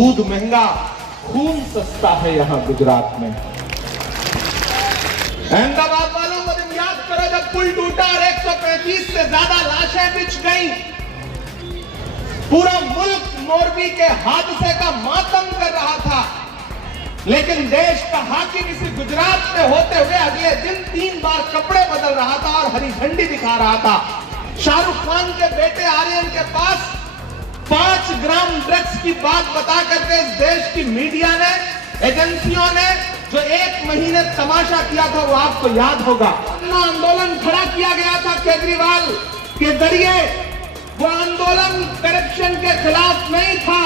दूध महंगा, खून सस्ता है यहाँ गुजरात में। अहमदाबाद वालों को दिन याद करो जब पुल टूटा और 135 से ज्यादा लाशें बिछ गई। पूरा मुल्क मोरबी के हादसे का मातम कर रहा था, लेकिन देश का हाकिम इसी गुजरात में होते हुए अगले दिन 3 बार कपड़े बदल रहा था और हरी झंडी दिखा रहा था। शाहरुख खान के बेटे आर्यन के पास 5 ग्राम ड्रग्स की बात बता करके इस देश की मीडिया ने, एजेंसियों ने जो 1 महीने तमाशा किया था वो आपको याद होगा। अन्ना आंदोलन खड़ा किया गया था केजरीवाल के जरिए। वो आंदोलन करप्शन के खिलाफ नहीं था,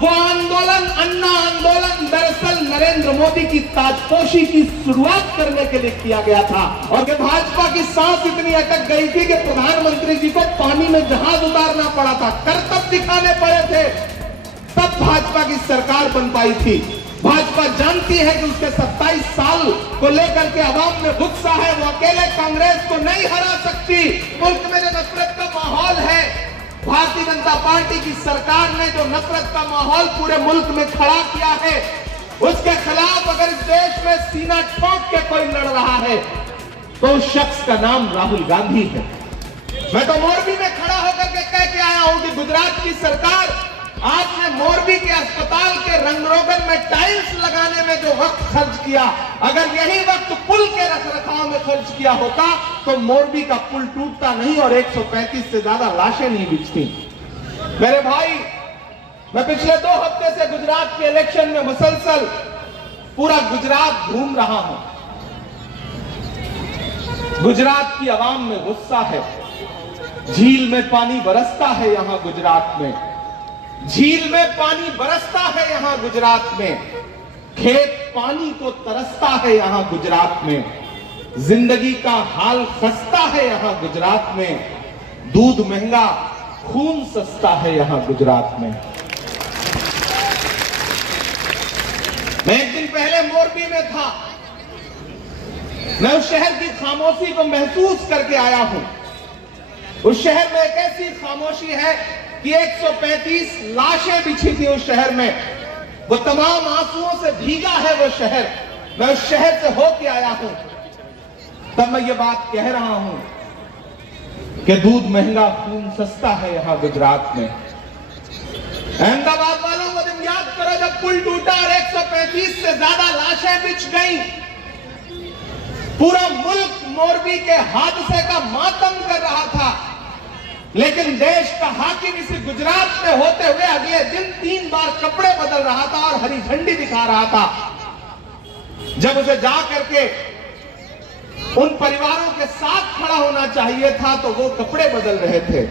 वो आंदोलन अन्ना आंदोलन दरअसल नरेंद्र मोदी की ताजपोशी की शुरुआत करने के लिए किया गया था। और कि भाजपा की सांस इतनी अटक गई थी कि प्रधानमंत्री जी को पानी में जहाज उतारना पड़ा था, करतब दिखाने पड़े थे, तब भाजपा की सरकार बन पाई थी। भाजपा जानती है कि उसके 27 साल को लेकर के अवाम में गुस्सा है, वो अकेले कांग्रेस को नहीं हरा सकती। मुल्क में जो नफरत का माहौल है, भारतीय जनता पार्टी की सरकार ने जो नफरत का माहौल पूरे मुल्क में खड़ा किया है, उसके खिलाफ अगर इस देश में सीना ठोक के कोई लड़ रहा है तो उस शख्स का नाम राहुल गांधी है। मैं तो मोरबी में खड़ा होकर के कह के आया हूं कि गुजरात की सरकार, आपने मोरबी के अस्पताल के रंगरोगन में टाइल्स लगाने में जो वक्त खर्च किया, अगर यही वक्त पुल के रखरखाव में खर्च किया होता तो मोरबी का पुल टूटता नहीं और 135 से ज्यादा लाशें नहीं बिछती। मेरे भाई, मैं पिछले 2 हफ्ते से गुजरात के इलेक्शन में मुसलसल पूरा गुजरात घूम रहा हूं। गुजरात की आवाम में गुस्सा है, झील में पानी बरसता है यहां गुजरात में, झील में पानी बरसता है यहां गुजरात में, खेत पानी को तरसता है यहां गुजरात में, जिंदगी का हाल खस्ता है यहां गुजरात में, दूध महंगा, खून सस्ता है यहां गुजरात में। मैं 1 दिन पहले मोरबी में था। मैं उस शहर की खामोशी को महसूस करके आया हूं। उस शहर में एक ऐसी खामोशी है कि 135 लाशें बिछी थी उस शहर में। वो तमाम आंसुओं से भीगा है वो शहर। मैं उस शहर से होके आया हूं, तब मैं ये बात कह रहा हूं कि दूध महंगा, खून सस्ता है यहां गुजरात में। अहमदाबाद वालों को दिन याद करो जब पुल टूटा और 135 से ज्यादा लाशें बिछ गई। पूरा मुल्क मोरबी के हादसे का मातम कर रहा था, लेकिन देश का हाकिम इसी गुजरात में होते हुए अगले दिन 3 बार कपड़े बदल रहा था और हरी झंडी दिखा रहा था। जब उसे जा करके उन परिवारों के साथ खड़ा होना चाहिए था तो वो कपड़े बदल रहे थे।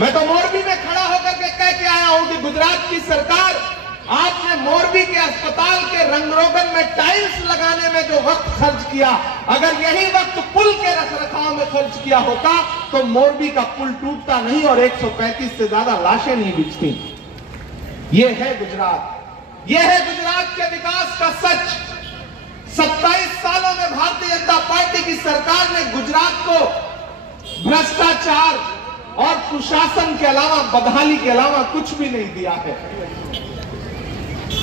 मैं तो मोरबी में खड़ा होकर के कह के आया हूं कि गुजरात की सरकार, आपने मोरबी के अस्पताल के रंगरोगन में टाइल्स लगाने में जो वक्त खर्च किया, अगर यही वक्त पुल के रखरखाव में खर्च किया होता तो मोरबी का पुल टूटता नहीं और 135 से ज्यादा लाशें नहीं बिछती। ये है गुजरात, ये है गुजरात के विकास का सच। 27 सालों में भारतीय जनता पार्टी की सरकार ने गुजरात को भ्रष्टाचार और कुशासन के अलावा, बदहाली के अलावा कुछ भी नहीं दिया है।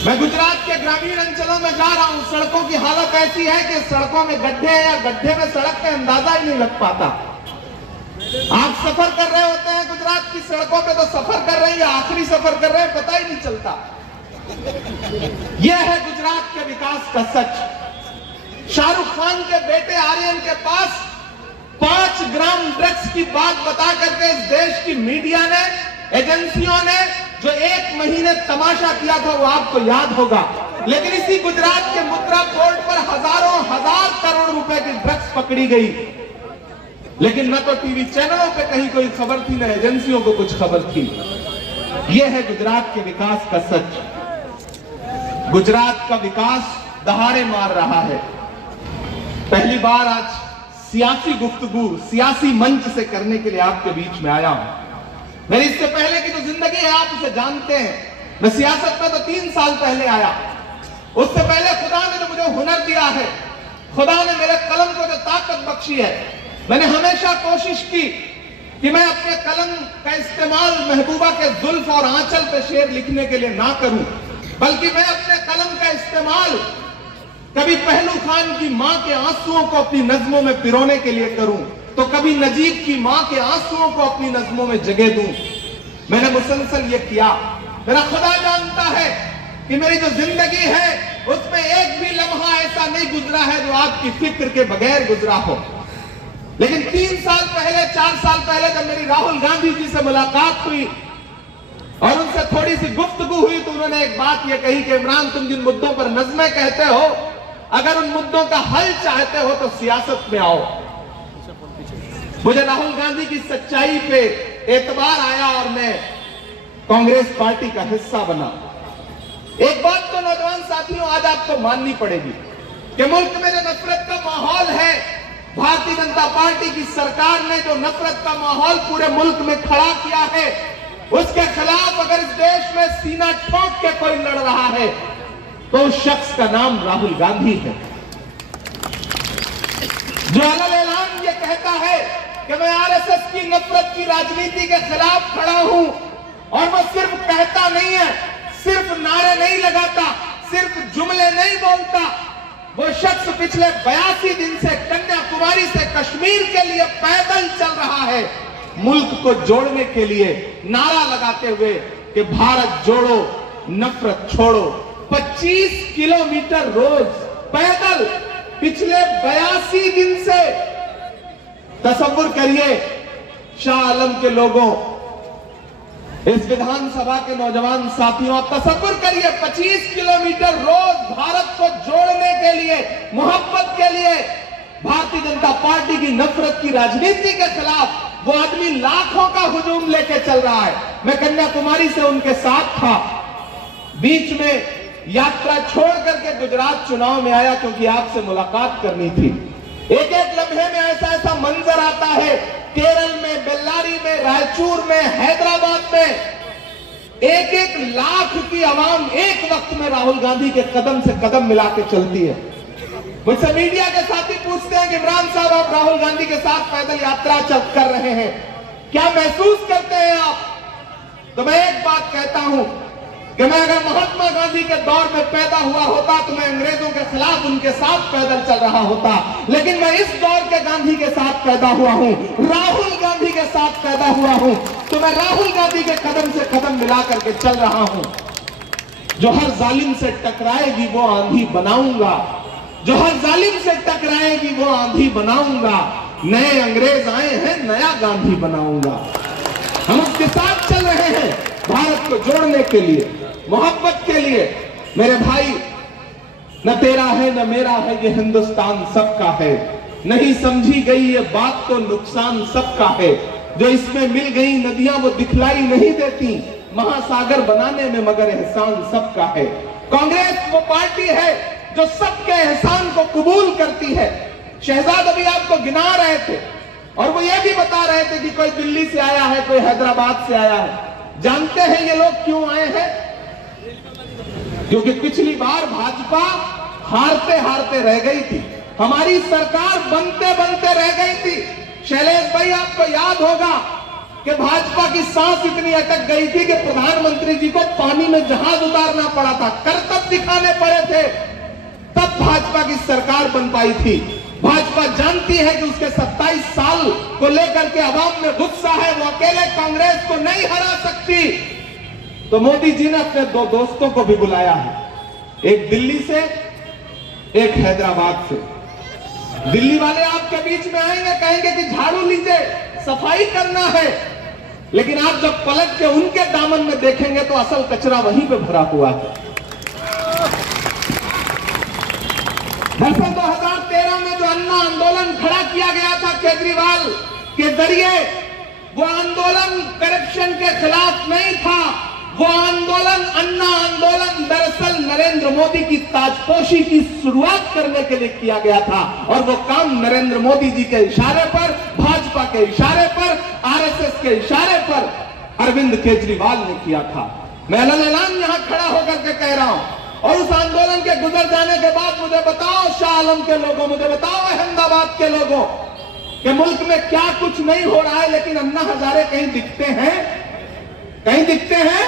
मैं गुजरात के ग्रामीण अंचलों में जा रहा हूं, सड़कों की हालत ऐसी है कि सड़कों में गड्ढे हैं या गड्ढे में सड़क का अंदाजा ही नहीं लग पाता। आप सफर कर रहे होते हैं गुजरात की सड़कों पे तो सफर कर रहे हैं या आखिरी सफर कर रहे हैं पता ही नहीं चलता। यह है गुजरात के विकास का सच। शाहरुख खान के बेटे आर्यन के पास 5 ग्राम ड्रग्स की बात बता करके इस देश की मीडिया ने, एजेंसियों ने जो 1 महीने तमाशा किया था वो आपको याद होगा। लेकिन इसी गुजरात के मुद्रा पोर्ट पर हजारों हजार करोड़ रुपए की ड्रग्स पकड़ी गई, लेकिन न तो टीवी चैनलों पे कहीं कोई खबर थी, न एजेंसियों को कुछ खबर थी। यह है गुजरात के विकास का सच। गुजरात का विकास दहाड़े मार रहा है। पहली बार आज सियासी गुफ्तगू, सियासी मंच से करने के लिए आपके बीच में आया हूं। मेरी इससे पहले की जो जिंदगी है आप उसे जानते हैं। मैं सियासत में तो 3 साल पहले आया। उससे पहले खुदा ने जो मुझे हुनर दिया है, खुदा ने मेरे कलम को जो ताकत बख्शी है, मैंने हमेशा कोशिश की कि मैं अपने कलम का इस्तेमाल महबूबा के जुल्फ और आंचल पे शेर लिखने के लिए ना करूं, बल्कि मैं अपने कलम का इस्तेमाल कभी पहलू खान की मां के आंसुओं को अपनी नज्मों में पिरोने के लिए करूं, तो कभी नजीब की मां के आंसुओं को अपनी नज्मों में जगह दूं। मैंने मुसलसल ये किया। मेरा खुदा जानता है कि मेरी जो जिंदगी है उसमें एक भी लम्हा ऐसा नहीं गुजरा है जो आपकी फिक्र के बगैर गुजरा हो। लेकिन 3 साल पहले, 4 साल पहले जब मेरी राहुल गांधी जी से मुलाकात हुई और उनसे थोड़ी सी गुफ्तगू हुई, तो उन्होंने एक बात ये कही कि इमरान, तुम जिन मुद्दों पर नज़्में कहते हो, अगर उन मुद्दों का हल चाहते हो तो सियासत में आओ। मुझे राहुल गांधी की सच्चाई पे एतबार आया और मैं कांग्रेस पार्टी का हिस्सा बना। एक बात तो नौजवान साथियों आज आपको माननी पड़ेगी कि मुल्क में जो नफरत का माहौल है, भारतीय जनता पार्टी की सरकार ने जो नफरत का माहौल पूरे मुल्क में खड़ा किया है, उसके खिलाफ अगर इस देश में सीना ठोक के कोई लड़ रहा है तो उस शख्स का नाम राहुल गांधी है, जो अलग ऐलान ये कहता है कि मैं आरएसएस की नफरत की राजनीति के खिलाफ खड़ा हूं। और वो सिर्फ कहता नहीं है, सिर्फ नारे नहीं लगाता, सिर्फ जुमले नहीं बोलता, वो शख्स पिछले 82 दिन से कन्याकुमारी से कश्मीर के लिए पैदल चल रहा है, मुल्क को जोड़ने के लिए नारा लगाते हुए कि भारत जोड़ो, नफरत छोड़ो। 25 किलोमीटर रोज पैदल पिछले 82 दिन से। तसव्वुर करिए शाह आलम के लोगों, इस विधानसभा के नौजवान साथियों, आप तसव्वुर करिए 25 किलोमीटर रोज भारत को जोड़ने के लिए, मोहब्बत के लिए, भारतीय जनता पार्टी की नफरत की राजनीति के खिलाफ वो आदमी लाखों का हुजूम लेके चल रहा है। मैं कन्याकुमारी से उनके साथ था, बीच में यात्रा छोड़ करके गुजरात चुनाव में आया क्योंकि आपसे मुलाकात करनी थी। एक एक लम्हे में ऐसा ऐसा मंजर आता है, केरल में, बेल्लारी में, रायचूर में, हैदराबाद में 1-1 लाख की आवाम एक वक्त में राहुल गांधी के कदम से कदम मिला के चलती है। मुझसे मीडिया के साथी पूछते हैं कि इमरान साहब, आप राहुल गांधी के साथ पैदल यात्रा कर रहे हैं, क्या महसूस करते हैं आप? तो मैं एक बात कहता हूं कि मैं अगर महात्मा गांधी के दौर में पैदा हुआ होता तो मैं अंग्रेजों के खिलाफ उनके साथ पैदल चल रहा होता, लेकिन मैं इस दौर के गांधी के साथ पैदा हुआ हूं, राहुल गांधी के साथ पैदा हुआ हूं, तो मैं राहुल गांधी के कदम से कदम मिला करके चल रहा हूं। जो हर जालिम से टकराएगी वो आंधी बनाऊंगा, जो हर जालिम से टकराएगी वो आंधी बनाऊंगा। नए अंग्रेज आए हैं, नया गांधी बनाऊंगा। हम उसके साथ चल रहे हैं भारत को जोड़ने के लिए, मोहब्बत के लिए। मेरे भाई, न तेरा है न मेरा है, ये हिंदुस्तान सबका है। नहीं समझी गई ये बात तो नुकसान सबका है। जो इसमें मिल गई नदियां वो दिखलाई नहीं देती, महासागर बनाने में मगर एहसान सबका है। कांग्रेस वो पार्टी है जो सबके एहसान को कबूल करती है। शहजाद अभी आपको गिना रहे थे और वो ये भी बता रहे थे कि कोई दिल्ली से आया है, कोई हैदराबाद से आया है। जानते हैं ये लोग क्यों आए हैं? क्योंकि पिछली बार भाजपा हारते हारते रह गई थी, हमारी सरकार बनते बनते रह गई थी। शैलेश भाई, आपको याद होगा कि भाजपा की सांस इतनी अटक गई थी कि प्रधानमंत्री जी को पानी में जहाज उतारना पड़ा था, करतब दिखाने पड़े थे, तब भाजपा की सरकार बन पाई थी। भाजपा जानती है कि उसके 27 साल को लेकर के आवाम में गुस्सा है, वो अकेले कांग्रेस को नहीं हरा सकती। तो मोदी जी ने अपने 2 दोस्तों को भी बुलाया है, एक दिल्ली से, एक हैदराबाद से। दिल्ली वाले आपके बीच में आएंगे, कहेंगे कि झाड़ू लीजिए, सफाई करना है, लेकिन आप जब पलट के उनके दामन में देखेंगे तो असल कचरा वहीं पे भरा हुआ है। दरअसल 2013 में जो अन्ना आंदोलन खड़ा किया गया था केजरीवाल के जरिए, वो आंदोलन करप्शन के खिलाफ नहीं था, वो आंदोलन, अन्ना आंदोलन दरअसल नरेंद्र मोदी की ताजपोशी की शुरुआत करने के लिए किया गया था। और वो काम नरेंद्र मोदी जी के इशारे पर, भाजपा के इशारे पर, आरएसएस के इशारे पर अरविंद केजरीवाल ने किया था। मैं ऐलान यहां खड़ा होकर के कह रहा हूं, और उस आंदोलन के गुजर जाने के बाद मुझे बताओ शाह आलम के लोगों, मुझे बताओ अहमदाबाद के लोगों, कि मुल्क में क्या कुछ नहीं हो रहा है, लेकिन अन्ना हजारे कहीं दिखते हैं? कहीं दिखते हैं?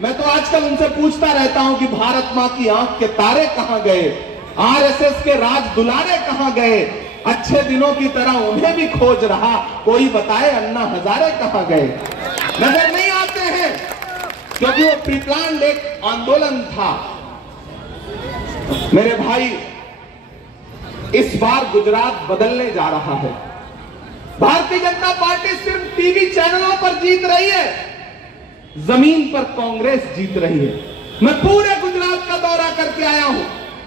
मैं तो आजकल उनसे पूछता रहता हूं कि भारत मां की आंख के तारे कहां गए, आरएसएस के राज दुलारे कहां गए, अच्छे दिनों की तरह उन्हें भी खोज रहा, कोई बताए अन्ना हजारे कहां गए? नजर नहीं आते हैं, क्योंकि वो प्री प्लान्ड एक आंदोलन था। मेरे भाई, इस बार गुजरात बदलने जा रहा है। भारतीय जनता पार्टी सिर्फ टीवी चैनलों पर जीत रही है, जमीन पर कांग्रेस जीत रही है। मैं पूरे गुजरात का दौरा करके आया हूं।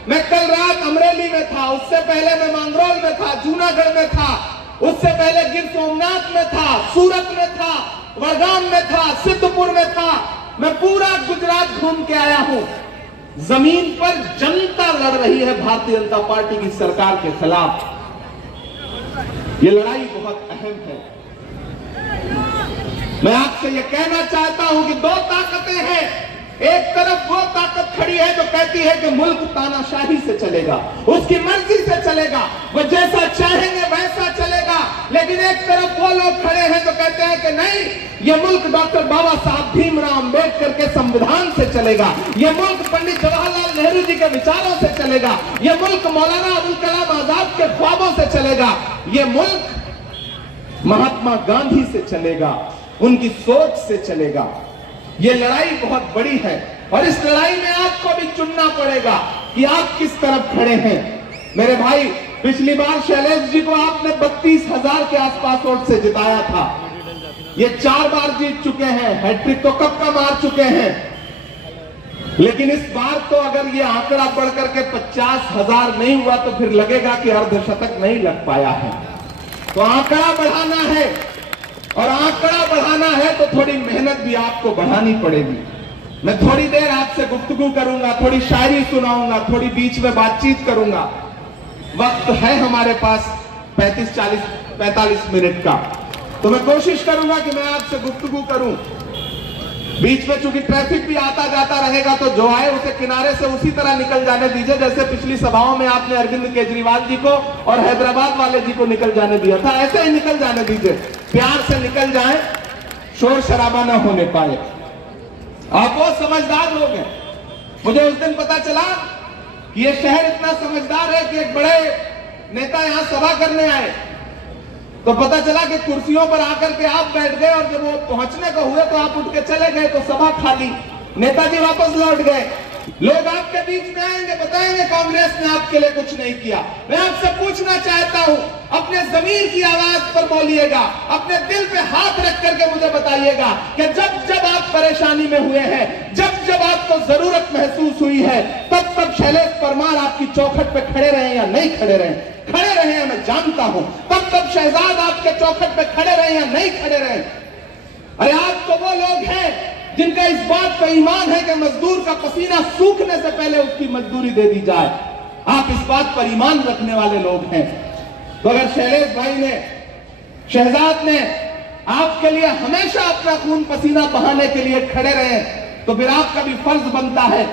मैं कल रात अमरेली में था, उससे पहले मैं मांगरोल में था, जूनागढ़ में था, उससे पहले गिर सोमनाथ में था, सूरत में था, वडगाम में था, सिद्धपुर में था। मैं पूरा गुजरात घूम के आया हूं। जमीन पर जनता लड़ रही है भारतीय जनता पार्टी की सरकार के खिलाफ। ये लड़ाई बहुत अहम है। मैं आपसे यह कहना चाहता हूं कि दो ताकतें हैं। एक तरफ वो ताकत खड़ी है जो कहती है कि मुल्क तानाशाही से चलेगा, उसकी मर्जी से चलेगा, वो जैसा चाहेंगे वैसा चलेगा। लेकिन एक तरफ वो लोग खड़े हैं जो कहते हैं कि नहीं, ये मुल्क डॉक्टर बाबा साहब भीमराव अंबेडकर के संविधान से चलेगा, ये मुल्क पंडित जवाहरलाल नेहरू जी के विचारों से चलेगा, ये मुल्क मौलाना अबुल कलाम आजाद के ख्वाबों से चलेगा, ये मुल्क महात्मा गांधी से चलेगा, उनकी सोच से चलेगा। ये लड़ाई बहुत बड़ी है और इस लड़ाई में आपको भी चुनना पड़ेगा कि आप किस तरफ खड़े हैं। मेरे भाई, पिछली बार शैलेश जी को आपने 32,000 के आसपास वोट से जिताया था। ये 4 बार जीत चुके हैं, हैट्रिक तो कब का मार चुके हैं। लेकिन इस बार तो अगर ये आंकड़ा बढ़ करके 50,000 नहीं हुआ तो फिर लगेगा कि अर्धशतक नहीं लग पाया है। तो आंकड़ा बढ़ाना है, और आंकड़ा बढ़ाना है तो थोड़ी मेहनत भी आपको बढ़ानी पड़ेगी। मैं थोड़ी देर आपसे गुफ्तगू करूंगा, थोड़ी शायरी सुनाऊंगा, थोड़ी बीच में बातचीत करूंगा। वक्त है हमारे पास 45 मिनट का, तो मैं कोशिश करूंगा कि मैं आपसे गुफ्तगू करूं। बीच में चूंकि ट्रैफिक भी आता जाता रहेगा, तो जो आए उसे किनारे से उसी तरह निकल जाने दीजिए जैसे पिछली सभाओं में आपने अरविंद केजरीवाल जी को और हैदराबाद वाले जी को निकल जाने दिया था। ऐसे ही निकल जाने दीजिए, प्यार से निकल जाएं, शोर शराबा ना होने पाए। आप बहुत समझदार लोग हैं। मुझे उस दिन पता चला कि ये शहर इतना समझदार है कि एक बड़े नेता यहां सभा करने आए, तो पता चला कि कुर्सियों पर आकर के आप बैठ गए और जब वो पहुंचने को हुए तो आप उठ के चले गए, तो सभा खाली, नेताजी वापस लौट गए। लोग आपके बीच में आएंगे, बताएंगे कांग्रेस ने आपके लिए कुछ नहीं किया। मैं आपसे पूछना चाहता हूं, अपने जमीर की आवाज पर बोलिएगा, अपने दिल पे हाथ रख करके मुझे बताइएगा कि जब जब आप परेशानी में हुए हैं, जब जब आपको जरूरत महसूस हुई है, तब तब शैलेश परमार आपकी चौखट पे खड़े रहे या नहीं खड़े रहे? खड़े रहे हैं, मैं जानता हूं। तब तब शहजाद आपके चौखट पे खड़े रहे या नहीं खड़े रहे? अरे आप तो वो लोग हैं जिनका इस बात पर ईमान है कि मजदूर का पसीना सूखने से पहले उसकी मजदूरी दे दी जाए। आप इस बात पर ईमान रखने वाले लोग हैं। तो अगर शैलेश भाई ने, शहजाद ने आपके लिए हमेशा अपना खून पसीना बहाने के लिए खड़े रहे, तो फिर आपका भी फर्ज बनता है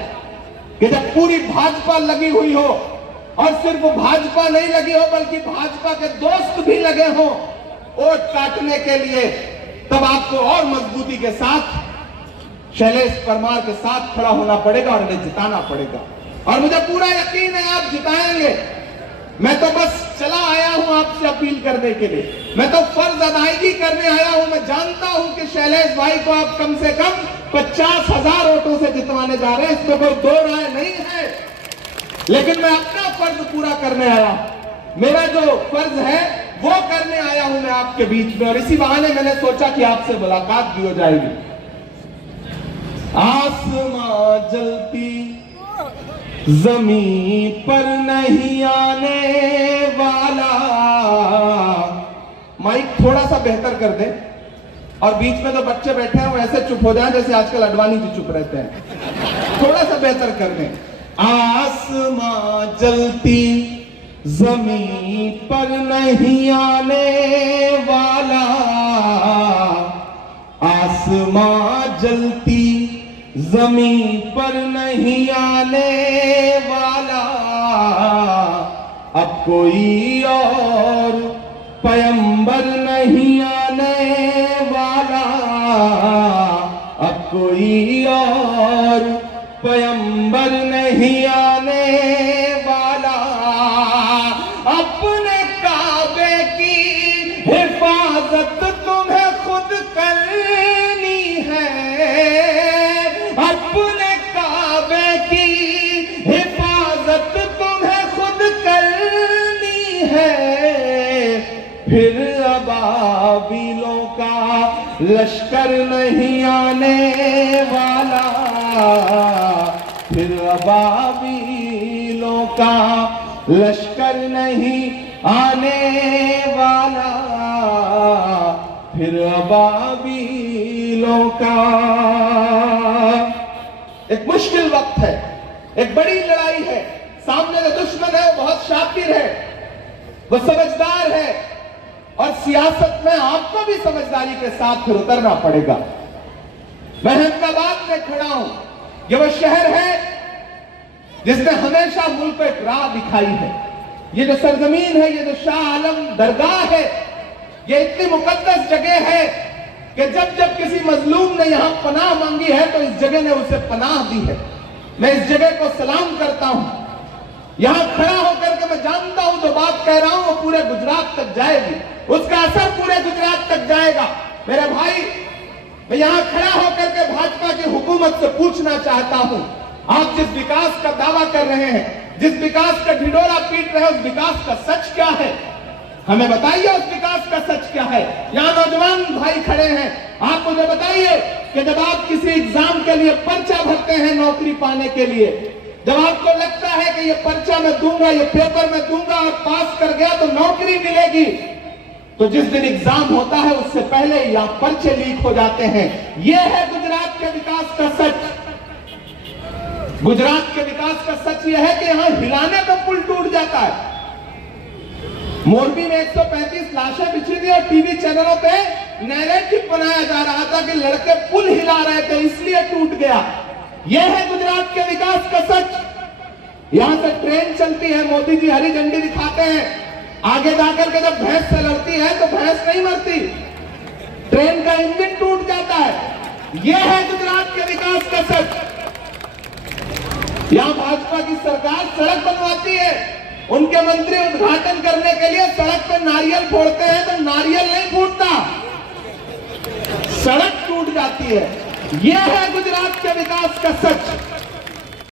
कि जब पूरी भाजपा लगी हुई हो, और सिर्फ भाजपा नहीं लगी हो बल्कि भाजपा के दोस्त भी लगे हो वोट काटने के लिए, तब आपको और मजबूती के साथ शैलेश परमार के साथ खड़ा होना पड़ेगा और इन्हें जिताना पड़ेगा। और मुझे पूरा यकीन है आप जिताएंगे। मैं तो बस चला आया हूं आपसे अपील करने के लिए, मैं तो फर्ज अदायगी करने आया हूं। मैं जानता हूं कि शैलेश भाई को आप कम से कम 50,000 वोटों से जितवाने जा रहे हैं, इसमें कोई दो राय नहीं है। लेकिन मैं अपना फर्ज पूरा करने आया हूं। मेरा जो फर्ज है वो करने आया हूं मैं आपके बीच में, और इसी बहाने मैंने सोचा कि आपसे मुलाकात भी हो जाएगी। आसमां जलती जमीन पर नहीं आने वाला। माइक थोड़ा सा बेहतर कर दे, और बीच में जो बच्चे बैठे हैं वो ऐसे चुप हो जाएं जैसे आजकल अडवाणी जी चुप रहते हैं। थोड़ा सा बेहतर कर दें। आसमां जलती जमीन पर नहीं आने वाला, आसमां जलती जमीन पर नहीं आने वाला, अब कोई और पैगंबर नहीं आने वाला अब कोई और, पैगंबर नहीं आने वाला, अपने काबे की हिफाजत तुम्हें खुद करनी है, अपने काबे की हिफाजत तुम्हें खुद करनी है। फिर अबाबिलों का लश्कर नहीं आने वाला, फिर अबाबिलों का लश्कर नहीं आने वाला, फिर अबाबिलों का। एक मुश्किल वक्त है, एक बड़ी लड़ाई है, सामने जो दुश्मन है वो बहुत शातिर है, वो समझदार है, और सियासत में आपको भी समझदारी के साथ फिर उतरना पड़ेगा। मैं अहमदाबाद में खड़ा हूं, ये वो शहर है जिसने हमेशा मुल्क को एक राह दिखाई है। ये जो सरजमीन है, ये जो शाह आलम दरगाह है, ये इतनी मुकद्दस जगह है कि जब जब किसी मजलूम ने यहां पनाह मांगी है तो इस जगह ने उसे पनाह दी है। मैं इस जगह को सलाम करता हूं। यहां खड़ा होकर के मैं जानता हूं जो बात कह रहा हूं वो पूरे गुजरात तक जाएगी, उसका असर पूरे गुजरात तक जाएगा। मेरे भाई, मैं यहां खड़ा होकर के भाजपा की हुकूमत से पूछना चाहता हूं, आप जिस विकास का दावा कर रहे हैं, जिस विकास का ढिंढोरा पीट रहे हैं, उस विकास का सच क्या है? हमें बताइए उस विकास का सच क्या है। यहां नौजवान भाई खड़े हैं, आप मुझे बताइए कि जब आप किसी एग्जाम के लिए पर्चा भरते हैं नौकरी पाने के लिए, जब आपको लगता है कि ये पर्चा मैं दूंगा, ये पेपर मैं दूंगा और पास कर गया तो नौकरी मिलेगी, तो जिस दिन एग्जाम होता है उससे पहले यहां पर्चे लीक हो जाते हैं। यह है गुजरात के विकास का सच। गुजरात के विकास का सच यह है कि यहां हिलाने पर पुल टूट जाता है। मोरबी में 135 लाशें बिछी थी और टीवी चैनलों पे नैरेटिव बनाया जा रहा था कि लड़के पुल हिला रहे थे इसलिए टूट गया। यह है गुजरात के विकास का सच। यहां से ट्रेन चलती है, मोदी जी हरी झंडी दिखाते हैं, आगे जाकर के जब भैंस से लड़ती है तो भैंस नहीं मरती, ट्रेन का इंजन टूट जाता है। यह है गुजरात के विकास का सच। यहां भाजपा की सरकार सड़क बनवाती है, उनके मंत्री उद्घाटन करने के लिए सड़क पे नारियल फोड़ते हैं तो नारियल नहीं फूटता, सड़क टूट जाती है। यह है गुजरात के विकास का सच।